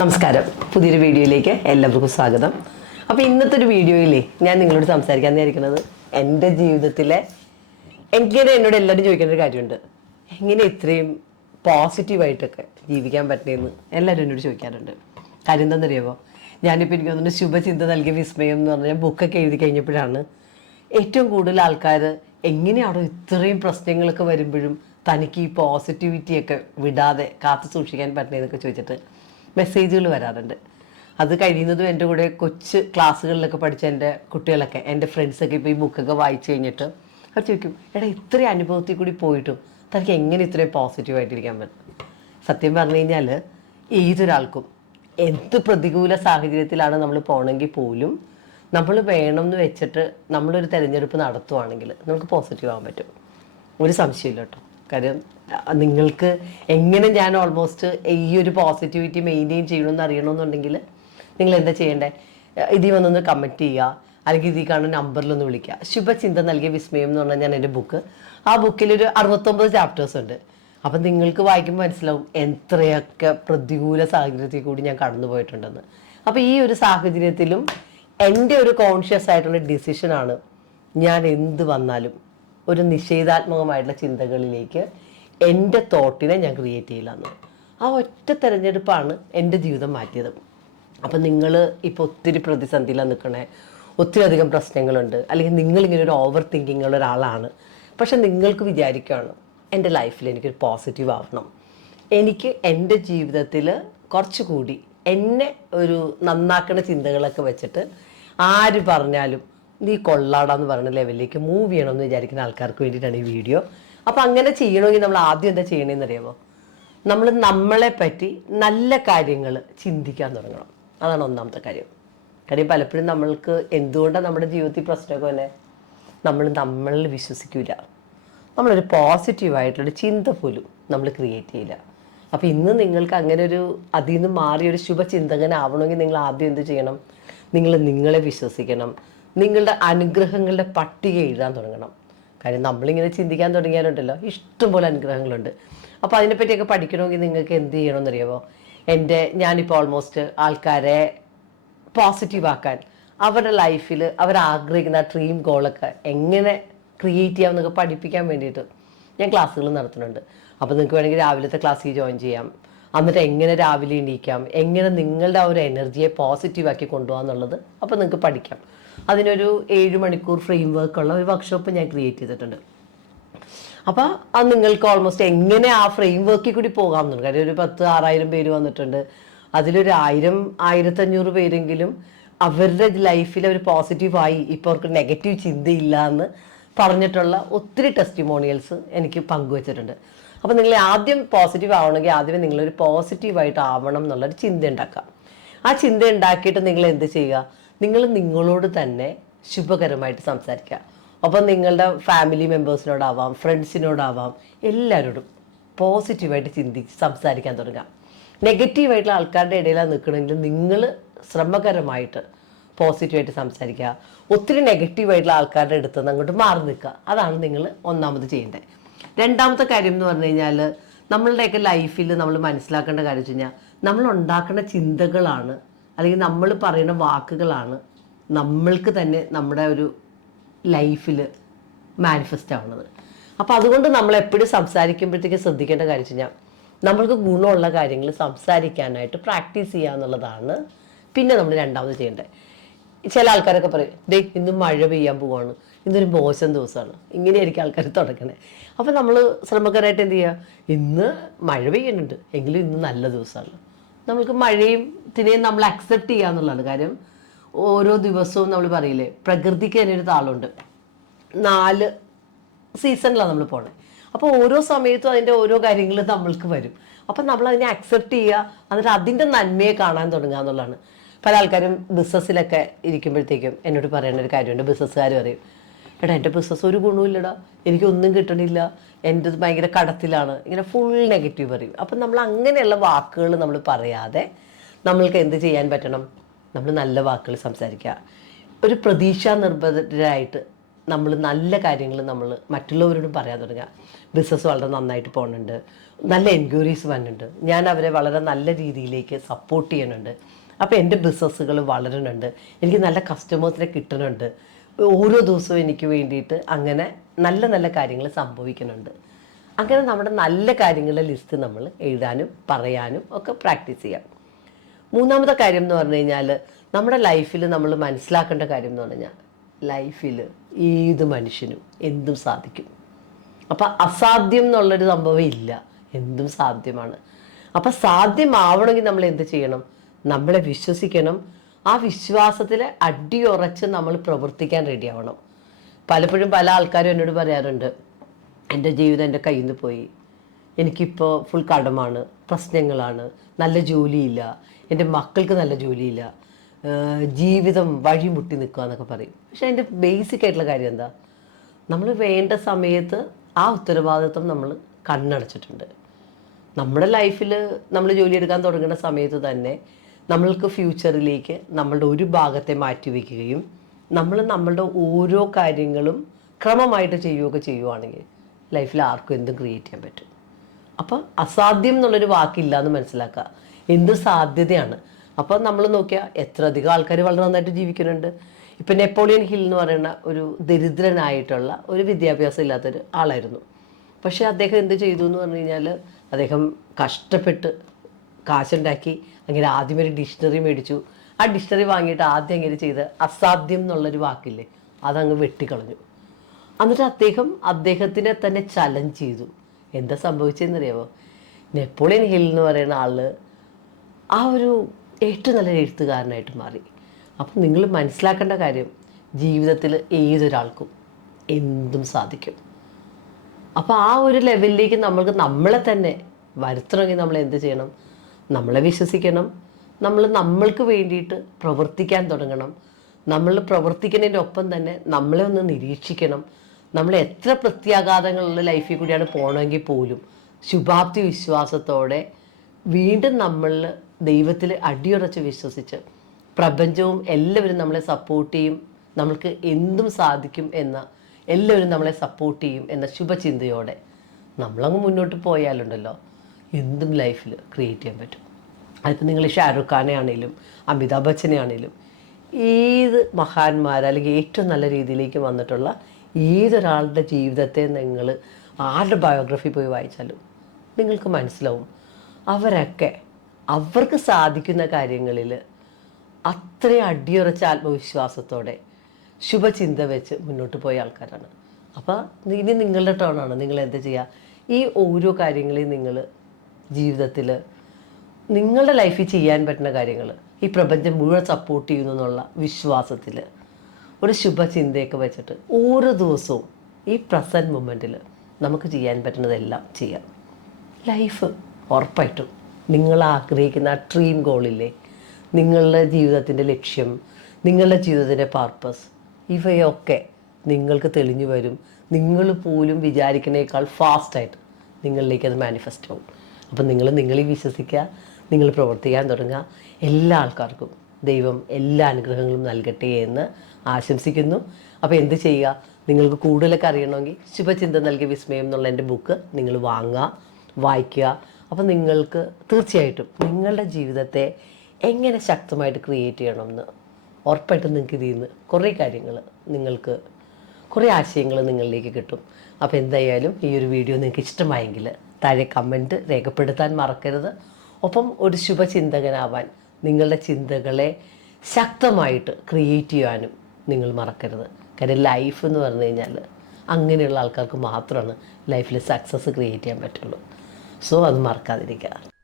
നമസ്കാരം. പുതിയൊരു വീഡിയോയിലേക്ക് എല്ലാവർക്കും സ്വാഗതം. അപ്പോൾ ഇന്നത്തെ ഒരു വീഡിയോയിലേ ഞാൻ നിങ്ങളോട് സംസാരിക്കാൻ വിചാരിക്കുന്നത് എന്റെ ജീവിതത്തിലെ എങ്ങനെ എന്നോട് എല്ലാവരും ചോദിക്കേണ്ട ഒരു കാര്യമുണ്ട്. എങ്ങനെ ഇത്രയും പോസിറ്റീവായിട്ടൊക്കെ ജീവിക്കാൻ പറ്റുന്നതെന്ന് എല്ലാവരും എന്നോട് ചോദിക്കാറുണ്ട്. കാര്യം എന്താണെന്നറിയാമോ ഞാനിപ്പോൾ എനിക്ക് തോന്നുന്നു ശുഭചിന്ത നൽകിയ വിസ്മയം എന്ന് പറഞ്ഞാൽ ബുക്കൊക്കെ എഴുതി കഴിഞ്ഞപ്പോഴാണ് ഏറ്റവും കൂടുതൽ ആൾക്കാർ എങ്ങനെയാണോ ഇത്രയും പ്രശ്നങ്ങളൊക്കെ വരുമ്പോഴും തനിക്ക് ഈ പോസിറ്റിവിറ്റിയൊക്കെ വിടാതെ കാത്തു സൂക്ഷിക്കാൻ പറ്റുന്നതെന്നൊക്കെ ചോദിച്ചിട്ട് മെസ്സേജുകൾ വരാറുണ്ട്. അത് കഴിയുന്നതും എന്റെ കൂടെ കൊച്ച് ക്ലാസ്സുകളിലൊക്കെ പഠിച്ച എന്റെ കുട്ടികളൊക്കെ എന്റെ ഫ്രണ്ട്സൊക്കെ ഇപ്പോൾ ഈ ബുക്കൊക്കെ വായിച്ചു കഴിഞ്ഞിട്ട് അവർ ചോദിക്കും എടാ ഇത്രയും അനുഭവത്തിൽ കൂടി പോയിട്ടും തനിക്ക് എങ്ങനെ ഇത്രയും പോസിറ്റീവായിട്ടിരിക്കാൻ പറ്റും? സത്യം പറഞ്ഞു കഴിഞ്ഞാൽ ഏതൊരാൾക്കും എന്ത് പ്രതികൂല സാഹചര്യത്തിലാണ് നമ്മൾ പോകണമെങ്കിൽ പോലും നമ്മൾ വേണം എന്ന് വെച്ചിട്ട് നമ്മളൊരു തിരഞ്ഞെടുപ്പ് നടത്തുവാണെങ്കിൽ നമുക്ക് പോസിറ്റീവ് ആവാൻ പറ്റും. ഒരു സംശയമില്ല കേട്ടോ. കാര്യം നിങ്ങൾക്ക് എങ്ങനെ ഞാൻ ഓൾമോസ്റ്റ് ഈ ഒരു പോസിറ്റിവിറ്റി മെയിന്റെയിൻ ചെയ്യണമെന്ന് അറിയണമെന്നുണ്ടെങ്കിൽ നിങ്ങൾ എന്താ ചെയ്യേണ്ടത് ഇതിൽ വന്നൊന്ന് കമന്റ് ചെയ്യുക. അല്ലെങ്കിൽ ഇതിൽ കാണുന്ന നമ്പറിലൊന്ന് വിളിക്കുക. ശുഭചിന്ത നൽകിയ വിസ്മയം എന്ന് പറഞ്ഞാൽ ഞാൻ എന്റെ ബുക്ക് ആ ബുക്കിൽ ഒരു അറുപത്തൊമ്പത് ചാപ്റ്റേഴ്സ് ഉണ്ട്. അപ്പം നിങ്ങൾക്ക് വായിക്കുമ്പോൾ മനസ്സിലാവും എത്രയൊക്കെ പ്രതികൂല സാഹചര്യത്തിൽ കൂടി ഞാൻ കടന്നു പോയിട്ടുണ്ടെന്ന്. അപ്പോൾ ഈ ഒരു സാഹചര്യത്തിലും എന്റെ ഒരു കോൺഷ്യസ് ആയിട്ടുള്ള ഡിസിഷനാണ് ഞാൻ എന്ത് വന്നാലും ഒരു നിഷേധാത്മകമായിട്ടുള്ള ചിന്തകളിലേക്ക് എന്റെ തോട്ടിനെ ഞാൻ ക്രിയേറ്റ് ചെയ്യില്ലെന്ന് ആ ഒറ്റ തിരഞ്ഞെടുപ്പാണ് എന്റെ ജീവിതം മാറ്റിയത്. അപ്പം നിങ്ങൾ ഇപ്പോൾ ഒത്തിരി പ്രതിസന്ധിയിലാണ് നിൽക്കണേ ഒത്തിരി അധികം പ്രശ്നങ്ങളുണ്ട്. അല്ലെങ്കിൽ നിങ്ങളിങ്ങനെ ഒരു ഓവർ തിങ്കിങ് ഉള്ള ഒരാളാണ്. പക്ഷെ നിങ്ങൾക്ക് വിചാരിക്കുകയാണ് എന്റെ ലൈഫിൽ എനിക്കൊരു പോസിറ്റീവ് ആവണം. എനിക്ക് എന്റെ ജീവിതത്തിൽ കുറച്ചുകൂടി എന്നെ ഒരു നന്നാക്കുന്ന ചിന്തകളൊക്കെ വെച്ചിട്ട് ആര് പറഞ്ഞാലും നീ കൊള്ളാടാന്ന് പറയുന്ന ലെവലിലേക്ക് മൂവ് ചെയ്യണമെന്ന് വിചാരിക്കുന്ന ആൾക്കാർക്ക് വേണ്ടിയിട്ടാണ് ഈ വീഡിയോ അപ്പോൾ അങ്ങനെ ചെയ്യണമെങ്കിൽ നമ്മൾ ആദ്യം എന്താ ചെയ്യണമെന്ന് അറിയാമോ നമ്മൾ നമ്മളെ പറ്റി നല്ല കാര്യങ്ങൾ ചിന്തിക്കാൻ തുടങ്ങണം. അതാണ് ഒന്നാമത്തെ കാര്യം. കാര്യം പലപ്പോഴും നമ്മൾക്ക് എന്തുകൊണ്ടാണ് നമ്മുടെ ജീവിതത്തിൽ പ്രശ്നമൊക്കെ തന്നെ നമ്മൾ നമ്മളിൽ വിശ്വസിക്കില്ല നമ്മളൊരു പോസിറ്റീവായിട്ടുള്ളൊരു ചിന്ത പോലും നമ്മൾ ക്രിയേറ്റ് ചെയ്യില്ല. അപ്പോൾ ഇന്ന് നിങ്ങൾക്ക് അങ്ങനെ ഒരു അതിൽ നിന്ന് മാറിയൊരു ശുഭചിന്തകനാവണമെങ്കിൽ നിങ്ങൾ ആദ്യം എന്ത് ചെയ്യണം? നിങ്ങൾ നിങ്ങളെ വിശ്വസിക്കണം. നിങ്ങളുടെ അനുഗ്രഹങ്ങളുടെ പട്ടിക എഴുതാൻ തുടങ്ങണം. കാര്യം നമ്മളിങ്ങനെ ചിന്തിക്കാൻ തുടങ്ങിയാലുണ്ടല്ലോ ഇഷ്ടംപോലെ അനുഗ്രഹങ്ങളുണ്ട്. അപ്പോൾ അതിനെപ്പറ്റിയൊക്കെ പഠിക്കണമെങ്കിൽ നിങ്ങൾക്ക് എന്ത് ചെയ്യണമെന്നറിയാമോ എന്റെ ഞാനിപ്പോൾ ഓൾമോസ്റ്റ് ആൾക്കാരെ പോസിറ്റീവ് ആക്കാൻ അവരുടെ ലൈഫിൽ ആ ഡ്രീം ഗോളൊക്കെ എങ്ങനെ ക്രിയേറ്റ് ചെയ്യാമെന്നൊക്കെ പഠിപ്പിക്കാൻ വേണ്ടിയിട്ട് ഞാൻ ക്ലാസ്സുകൾ നടത്തുന്നുണ്ട്. അപ്പോൾ നിങ്ങൾക്ക് വേണമെങ്കിൽ രാവിലത്തെ ക്ലാസ്സിൽ ജോയിൻ ചെയ്യാം. എന്നിട്ട് എങ്ങനെ രാവിലെ എണീക്കാം? എങ്ങനെ നിങ്ങളുടെ ആ ഒരു എനർജിയെ പോസിറ്റീവാക്കി കൊണ്ടുപോകാന്നുള്ളത് അപ്പോൾ നിങ്ങൾക്ക് പഠിക്കാം. അതിനൊരു ഏഴ് മണിക്കൂർ ഫ്രെയിം വർക്ക് ഉള്ള ഒരു വർക്ക്ഷോപ്പ് ഞാൻ ക്രിയേറ്റ് ചെയ്തിട്ടുണ്ട്. അപ്പോൾ അത് നിങ്ങൾക്ക് ഓൾമോസ്റ്റ് എങ്ങനെ ആ ഫ്രെയിം വർക്കിൽ കൂടി പോകാമെന്നുണ്ട് കാര്യം ഒരു പത്ത് ആറായിരം പേര് വന്നിട്ടുണ്ട്. അതിലൊരു ആയിരം ആയിരത്തഞ്ഞൂറ് പേരെങ്കിലും അവരുടെ ലൈഫിൽ അവർ പോസിറ്റീവായി ഇപ്പോൾ അവർക്ക് നെഗറ്റീവ് ചിന്തയില്ല എന്ന് പറഞ്ഞിട്ടുള്ള ഒത്തിരി ടെസ്റ്റിമോണിയൽസ് എനിക്ക് പങ്കുവച്ചിട്ടുണ്ട്. അപ്പോൾ നിങ്ങൾ ആദ്യം പോസിറ്റീവ് ആവണമെങ്കിൽ ആദ്യമേ നിങ്ങളൊരു പോസിറ്റീവായിട്ട് ആവണം എന്നുള്ളൊരു ചിന്ത ഉണ്ടാക്കാം ആ ചിന്ത ഉണ്ടാക്കിയിട്ട് നിങ്ങൾ എന്ത് ചെയ്യുക? നിങ്ങൾ നിങ്ങളോട് തന്നെ ശുഭകരമായിട്ട് സംസാരിക്കുക. അപ്പം നിങ്ങളുടെ ഫാമിലി മെമ്പേഴ്സിനോടാവാം ഫ്രണ്ട്സിനോടാവാം എല്ലാവരോടും പോസിറ്റീവായിട്ട് ചിന്തിച്ച് സംസാരിക്കാൻ തുടങ്ങുക. നെഗറ്റീവായിട്ടുള്ള ആൾക്കാരുടെ ഇടയിലാണ് നിൽക്കണമെങ്കിൽ നിങ്ങൾ ശ്രമകരമായിട്ട് പോസിറ്റീവായിട്ട് സംസാരിക്കുക. ഒത്തിരി നെഗറ്റീവായിട്ടുള്ള ആൾക്കാരുടെ അടുത്ത് നിന്ന് അങ്ങോട്ട് മാറി നിൽക്കുക. അതാണ് നിങ്ങൾ ഒന്നാമത് ചെയ്യേണ്ടത്. രണ്ടാമത്തെ കാര്യം എന്ന് പറഞ്ഞു കഴിഞ്ഞാൽ നമ്മളുടെയൊക്കെ ലൈഫിൽ നമ്മൾ മനസ്സിലാക്കേണ്ട കാര്യം വെച്ച് കഴിഞ്ഞാൽ നമ്മൾ ഉണ്ടാക്കുന്ന ചിന്തകളാണ് അല്ലെങ്കിൽ നമ്മൾ പറയുന്ന വാക്കുകളാണ് നമ്മൾക്ക് തന്നെ നമ്മുടെ ഒരു ലൈഫിൽ മാനിഫെസ്റ്റ് ആവുന്നത്. അപ്പോൾ അതുകൊണ്ട് നമ്മൾ എപ്പോഴും സംസാരിക്കുമ്പോഴത്തേക്ക് ശ്രദ്ധിക്കേണ്ട കാര്യം വെച്ച് കഴിഞ്ഞാൽ നമ്മൾക്ക് ഗുണമുള്ള കാര്യങ്ങൾ സംസാരിക്കാനായിട്ട് പ്രാക്ടീസ് ചെയ്യുക എന്നുള്ളതാണ്. പിന്നെ നമ്മൾ രണ്ടാമത് ചെയ്യേണ്ടത്. ചില ആൾക്കാരൊക്കെ പറയും ഡേ ഇന്ന് മഴ പെയ്യാൻ പോവാണ്. ഇന്നൊരു മോശം ദിവസമാണ്. ഇങ്ങനെയായിരിക്കും ആൾക്കാർ തുടങ്ങണേ അപ്പോൾ നമ്മൾ ശ്രമകരമായിട്ട് എന്ത് ചെയ്യുക? ഇന്ന് മഴ പെയ്യുന്നുണ്ട്. എങ്കിലും ഇന്ന് നല്ല ദിവസമാണ്. നമുക്ക് മഴയും തിനെയും നമ്മൾ അക്സെപ്റ്റ് ചെയ്യുക എന്നുള്ളതാണ്. കാര്യം ഓരോ ദിവസവും നമ്മൾ പറയില്ലേ പ്രകൃതിക്ക് തന്നെ ഒരു താളുണ്ട്. നാല് സീസണിലാണ് നമ്മൾ പോണത് അപ്പോൾ ഓരോ സമയത്തും അതിന്റെ ഓരോ കാര്യങ്ങൾ നമ്മൾക്ക് വരും. അപ്പം നമ്മൾ അതിനെ അക്സെപ്റ്റ് ചെയ്യുക എന്നിട്ട് അതിന്റെ നന്മയെ കാണാൻ തുടങ്ങുക എന്നുള്ളതാണ്. പല ആൾക്കാരും ബിസിനസ്സിലൊക്കെ ഇരിക്കുമ്പോഴത്തേക്കും എന്നോട് പറയേണ്ട ഒരു കാര്യമുണ്ട്. ബിസിനസ്സുകാർ പറയും എടാ എന്റെ ബിസിനസ് ഒരു ഗുണമില്ലടാ എനിക്കൊന്നും കിട്ടണില്ല. എന്റെ ഭയങ്കര കടത്തിലാണ്. ഇങ്ങനെ ഫുൾ നെഗറ്റീവ് പറയും. അപ്പം നമ്മൾ അങ്ങനെയുള്ള വാക്കുകൾ നമ്മൾ പറയാതെ നമ്മൾക്ക് എന്ത് ചെയ്യാൻ പറ്റണം? നമ്മൾ നല്ല വാക്കുകൾ സംസാരിക്കുക. ഒരു പ്രതീക്ഷാ നിർബന്ധരായിട്ട് നമ്മൾ നല്ല കാര്യങ്ങൾ നമ്മൾ മറ്റുള്ളവരോടും പറയാൻ തുടങ്ങുക. ബിസിനസ് വളരെ നന്നായിട്ട് പോകുന്നുണ്ട്. നല്ല എൻക്വയറീസ് വരുന്നുണ്ട് ഞാൻ അവരെ വളരെ നല്ല രീതിയിലേക്ക് സപ്പോർട്ട് ചെയ്യുന്നുണ്ട്. അപ്പോൾ എന്റെ ബിസിനസ്സുകൾ വളരുന്നുണ്ട്. എനിക്ക് നല്ല കസ്റ്റമേഴ്സിനെ കിട്ടുന്നുണ്ട് ഓരോ ദിവസവും എനിക്ക് വേണ്ടിയിട്ട് അങ്ങനെ നല്ല നല്ല കാര്യങ്ങൾ സംഭവിക്കുന്നുണ്ട്. അങ്ങനെ നമ്മുടെ നല്ല കാര്യങ്ങളുടെ ലിസ്റ്റ് നമ്മൾ എഴുതാനും പറയാനും ഒക്കെ പ്രാക്ടീസ് ചെയ്യാം. മൂന്നാമത്തെ കാര്യം എന്ന് പറഞ്ഞു കഴിഞ്ഞാൽ നമ്മുടെ ലൈഫിൽ നമ്മൾ മനസ്സിലാക്കേണ്ട കാര്യം എന്ന് പറഞ്ഞാൽ ലൈഫിൽ ഏത് മനുഷ്യനും എന്തും സാധിക്കും. അപ്പം അസാധ്യം എന്നുള്ളൊരു സംഭവം ഇല്ല. എന്തും സാധ്യമാണ്. അപ്പം സാധ്യമാവണമെങ്കിൽ നമ്മൾ എന്ത് ചെയ്യണം? നമ്മളെ വിശ്വസിക്കണം. ആ വിശ്വാസത്തിൽ അടിയുറച്ച് നമ്മൾ പ്രവർത്തിക്കാൻ റെഡി ആവണം പലപ്പോഴും പല ആൾക്കാരും എന്നോട് പറയാറുണ്ട് എന്റെ ജീവിതം എന്റെ കയ്യിൽ നിന്ന് പോയി. എനിക്കിപ്പോൾ ഫുൾ കടമാണ് പ്രശ്നങ്ങളാണ് നല്ല ജോലിയില്ല എന്റെ മക്കൾക്ക് നല്ല ജോലിയില്ല ജീവിതം വഴിമുട്ടി നിൽക്കുക എന്നൊക്കെ പറയും. പക്ഷെ അതിന്റെ ബേസിക് ആയിട്ടുള്ള കാര്യം എന്താ? നമ്മൾ വേണ്ട സമയത്ത് ആ ഉത്തരവാദിത്വം നമ്മൾ കണ്ണടച്ചിട്ടുണ്ട്. നമ്മുടെ ലൈഫിൽ നമ്മൾ ജോലി എടുക്കാൻ തുടങ്ങുന്ന സമയത്ത് തന്നെ നമ്മൾക്ക് ഫ്യൂച്ചറിലേക്ക് നമ്മളുടെ ഒരു ഭാഗത്തെ മാറ്റിവെക്കുകയും നമ്മൾ നമ്മളുടെ ഓരോ കാര്യങ്ങളും ക്രമമായിട്ട് ചെയ്യുകയൊക്കെ ചെയ്യുവാണെങ്കിൽ ലൈഫിൽ ആർക്കും എന്തും ക്രിയേറ്റ് ചെയ്യാൻ പറ്റും. അപ്പോൾ അസാധ്യം എന്നുള്ളൊരു വാക്കില്ല എന്ന് മനസ്സിലാക്കുക. എന്ത് സാധ്യതയാണ്? അപ്പം നമ്മൾ നോക്കിയാൽ എത്ര അധികം ആൾക്കാർ വളരെ നന്നായിട്ട് ജീവിക്കുന്നുണ്ട്. ഇപ്പം നെപ്പോളിയൻ ഹിൽ എന്ന് പറയുന്ന ഒരു ദരിദ്രനായിട്ടുള്ള ഒരു വിദ്യാഭ്യാസം ഇല്ലാത്തൊരു ആളായിരുന്നു. പക്ഷേ അദ്ദേഹം എന്ത് ചെയ്തു എന്ന് പറഞ്ഞു കഴിഞ്ഞാൽ അദ്ദേഹം കഷ്ടപ്പെട്ട് കാശുണ്ടാക്കി അങ്ങനെ ആദ്യം ഒരു ഡിക്ഷണറി മേടിച്ചു. ആ ഡിക്ഷണറി വാങ്ങിയിട്ട് ആദ്യം അങ്ങനെ ചെയ്ത് അസാധ്യം എന്നുള്ളൊരു വാക്കില്ലേ? അതങ്ങ് വെട്ടിക്കളഞ്ഞു. എന്നിട്ട് അദ്ദേഹം അദ്ദേഹത്തിനെ തന്നെ ചലഞ്ച് ചെയ്തു. എന്താ സംഭവിച്ചതെന്നറിയാമോ നെപ്പോളിയൻ ഹിൽ എന്ന് പറയുന്ന ആൾ ആ ഒരു ഏറ്റവും നല്ല എഴുത്തുകാരനായിട്ട് മാറി. അപ്പം നിങ്ങൾ മനസ്സിലാക്കേണ്ട കാര്യം ജീവിതത്തിൽ ഏതൊരാൾക്കും എന്തും സാധിക്കും. അപ്പോൾ ആ ഒരു ലെവലിലേക്ക് നമ്മൾക്ക് നമ്മളെ തന്നെ വരുത്തണമെങ്കിൽ നമ്മൾ എന്ത് ചെയ്യണം? നമ്മളെ വിശ്വസിക്കണം. നമ്മൾ നമ്മൾക്ക് വേണ്ടിയിട്ട് പ്രവർത്തിക്കാൻ തുടങ്ങണം. നമ്മൾ പ്രവർത്തിക്കുന്നതിന്റെ ഒപ്പം തന്നെ നമ്മളെ ഒന്ന് നിരീക്ഷിക്കണം. നമ്മൾ എത്ര പ്രത്യാഘാതങ്ങളുള്ള ലൈഫിൽ കൂടിയാണ് പോകണമെങ്കിൽ പോലും ശുഭാപ്തി വിശ്വാസത്തോടെ വീണ്ടും നമ്മൾ ദൈവത്തിൽ അടിയുറച്ച് വിശ്വസിച്ച് പ്രപഞ്ചവും എല്ലാവരും നമ്മളെ സപ്പോർട്ട് ചെയ്യും. നമ്മൾക്ക് എന്തും സാധിക്കും എന്ന എല്ലാവരും നമ്മളെ സപ്പോർട്ട് ചെയ്യും എന്ന ശുഭചിന്തയോടെ നമ്മളങ്ങ് മുന്നോട്ട് പോയാലുണ്ടല്ലോ. എന്തും ലൈഫിൽ ക്രിയേറ്റ് ചെയ്യാൻ പറ്റും. അതിപ്പോൾ നിങ്ങൾ ഷാറുഖ് ഖാനെ ആണെങ്കിലും അമിതാഭ് ബച്ചനെ ആണെങ്കിലും ഏത് മഹാന്മാർ അല്ലെങ്കിൽ ഏറ്റവും നല്ല രീതിയിലേക്ക് വന്നിട്ടുള്ള ഏതൊരാളുടെ ജീവിതത്തെ നിങ്ങൾ ആരുടെ ബയോഗ്രഫി പോയി വായിച്ചാലും നിങ്ങൾക്ക് മനസ്സിലാവും. അവരൊക്കെ അവർക്ക് സാധിക്കുന്ന കാര്യങ്ങളിൽ അത്രയും അടിയുറച്ച ആത്മവിശ്വാസത്തോടെ ശുഭചിന്ത വെച്ച് മുന്നോട്ട് പോയ ആൾക്കാരാണ്. അപ്പോൾ ഇനി നിങ്ങളുടെ ടേണാണ് നിങ്ങൾ എന്താ ചെയ്യുക ഈ ഓരോ കാര്യങ്ങളെയും നിങ്ങൾ ജീവിതത്തിൽ നിങ്ങളുടെ ലൈഫിൽ ചെയ്യാൻ പറ്റുന്ന കാര്യങ്ങൾ ഈ പ്രപഞ്ചം മുഴുവൻ സപ്പോർട്ട് ചെയ്യുന്നു എന്നുള്ള വിശ്വാസത്തിൽ ഒരു ശുഭചിന്തയൊക്കെ വെച്ചിട്ട് ഓരോ ദിവസവും ഈ പ്രസന്റ് മൊമെന്റിൽ നമുക്ക് ചെയ്യാൻ പറ്റുന്നതെല്ലാം ചെയ്യാം. ലൈഫ് ഉറപ്പായിട്ടും നിങ്ങൾ ആഗ്രഹിക്കുന്ന ആ ഡ്രീം ഗോളില്ലേ നിങ്ങളുടെ ജീവിതത്തിന്റെ ലക്ഷ്യം നിങ്ങളുടെ ജീവിതത്തിന്റെ പർപ്പസ് ഇവയൊക്കെ നിങ്ങൾക്ക് തെളിഞ്ഞു വരും. നിങ്ങൾ പോലും വിചാരിക്കുന്നേക്കാൾ ഫാസ്റ്റായിട്ട് നിങ്ങളിലേക്ക് അത് മാനിഫെസ്റ്റ് ആവും. അപ്പം നിങ്ങൾ നിങ്ങളിൽ വിശ്വസിക്കുക നിങ്ങൾ പ്രവർത്തിക്കാൻ തുടങ്ങുക. എല്ലാ ആൾക്കാർക്കും ദൈവം എല്ലാ അനുഗ്രഹങ്ങളും നൽകട്ടെ എന്ന് ആശംസിക്കുന്നു. അപ്പോൾ എന്ത് ചെയ്യുക? നിങ്ങൾക്ക് കൂടുതലൊക്കെ അറിയണമെങ്കിൽ ശുഭചിന്ത നൽകിയ വിസ്മയം എന്നുള്ള എന്റെ ബുക്ക് നിങ്ങൾ വാങ്ങുക വായിക്കുക. അപ്പോൾ നിങ്ങൾക്ക് തീർച്ചയായിട്ടും നിങ്ങളുടെ ജീവിതത്തെ എങ്ങനെ ശക്തമായിട്ട് ക്രിയേറ്റ് ചെയ്യണമെന്ന് ഉറപ്പായിട്ടും നിങ്ങൾക്ക് ഇതിൽ നിന്ന് കുറേ കാര്യങ്ങൾ നിങ്ങൾക്ക് കുറേ ആശയങ്ങൾ നിങ്ങളിലേക്ക് കിട്ടും. അപ്പോൾ എന്തായാലും ഈ ഒരു വീഡിയോ നിങ്ങൾക്ക് ഇഷ്ടമായെങ്കിൽ താഴെ കമന്റ് രേഖപ്പെടുത്താൻ മറക്കരുത്. ഒപ്പം ഒരു ശുഭചിന്തകനാവാൻ നിങ്ങളുടെ ചിന്തകളെ ശക്തമായിട്ട് ക്രിയേറ്റ് ചെയ്യാനും നിങ്ങൾ മറക്കരുത്. കാര്യം ലൈഫ് എന്ന് പറഞ്ഞു കഴിഞ്ഞാൽ അങ്ങനെയുള്ള ആൾക്കാർക്ക് മാത്രമാണ് ലൈഫിൽ സക്സസ് ക്രിയേറ്റ് ചെയ്യാൻ പറ്റുള്ളൂ. സോ അത് മറക്കാതിരിക്കുക.